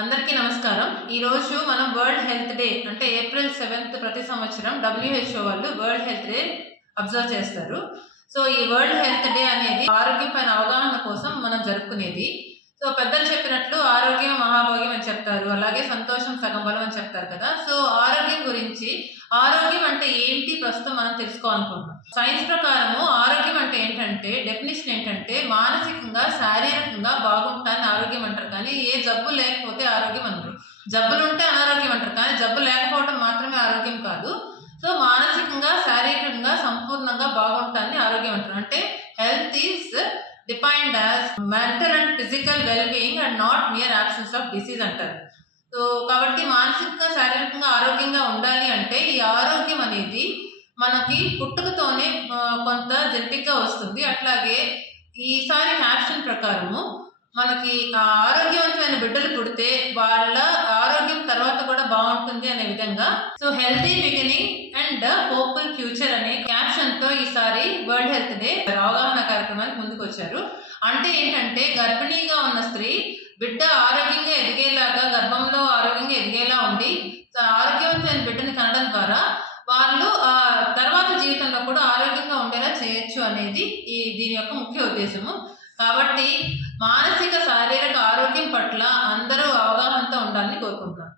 అందరికీ నమస్కారం. ఈ రోజు మనం వరల్డ్ హెల్త్ డే అంటే ఏప్రిల్ 7th ప్రతి సంవత్సరం WHO వాళ్ళు వరల్డ్ హెల్త్ డే అబ్జర్వ్ చేస్తారు. సో ఈ వరల్డ్ హెల్త్ డే అనేది ఆరోగ్యం పైన అవగాహన కోసం మనం జరుపుకునేది. సో పెద్దలు చెప్పినట్లు ఆరోగ్యం మహాభాగ్యం అని చెప్తారు. అలాగే సంతోషం సగం బలం అని చెప్తారు కదా. సో ఆరోగ్యం గురించి ఆరోగ్యం అంటే ఏంటి ప్రస్తుతం మనం తెలుసుకోవాలనుకుంటున్నాం. సైన్స్ ప్రకారము ఆరోగ్యం అంటే ఏంటంటే డెఫినేషన్ ఏంటంటే మానసికంగా శారీరకంగా బాగుంటాన్ని ఆరోగ్యం అంటారు. కానీ ఏ జబ్బు లేకపోతే ఆరోగ్యం అనరు. జబ్బులు ఉంటే అనారోగ్యం అంటారు. కానీ జబ్బు లేకపోవడం మాత్రమే ఆరోగ్యం కాదు. సో మానసికంగా శారీరకంగా సంపూర్ణంగా బాగుంటాన్ని ఆరోగ్యం అంటారు. అంటే health is defined as mental and physical wellbeing and not mere absence of disease అంటారు. సో కాబట్టి మానసికంగా శారీరకంగా ఆరోగ్యంగా ఉండాలి అంటే ఈ ఆరోగ్యం అనేది మనకి పుట్టుకతోనే కొంత జెనెటిక్ గా వస్తుంది. అట్లాగే ఈసారి క్యాప్షన్ ప్రకారము మనకి ఆరోగ్యవంతమైన బిడ్డలు పుడితే వాళ్ళ ఆరోగ్యం తర్వాత కూడా బాగుంటుంది అనే విధంగా so healthy beginning and hopeful future అనే క్యాప్షన్ తో ఈసారి వరల్డ్ హెల్త్ డే అవగాహన కార్యక్రమానికి ముందుకు వచ్చారు. అంటే ఏంటంటే గర్భిణీగా ఉన్న స్త్రీ బిడ్డ ఆరోగ్యంగా ఎదిగేలాగా గర్భంలో ఆరోగ్యంగా ఎదిగేలా ఉండి ఆరోగ్యవంతమైన బిడ్డని కనడం ద్వారా వాళ్ళు తర్వాత జీవితంలో కూడా ఆరోగ్యంగా ఉండేలా చేయొచ్చు అనేది దీని యొక్క ముఖ్య ఉద్దేశము. కాబట్టి మానసిక శారీరక ఆరోగ్యం పట్ల అందరూ అవగాహనతో ఉండాలని కోరుకుంటున్నాను.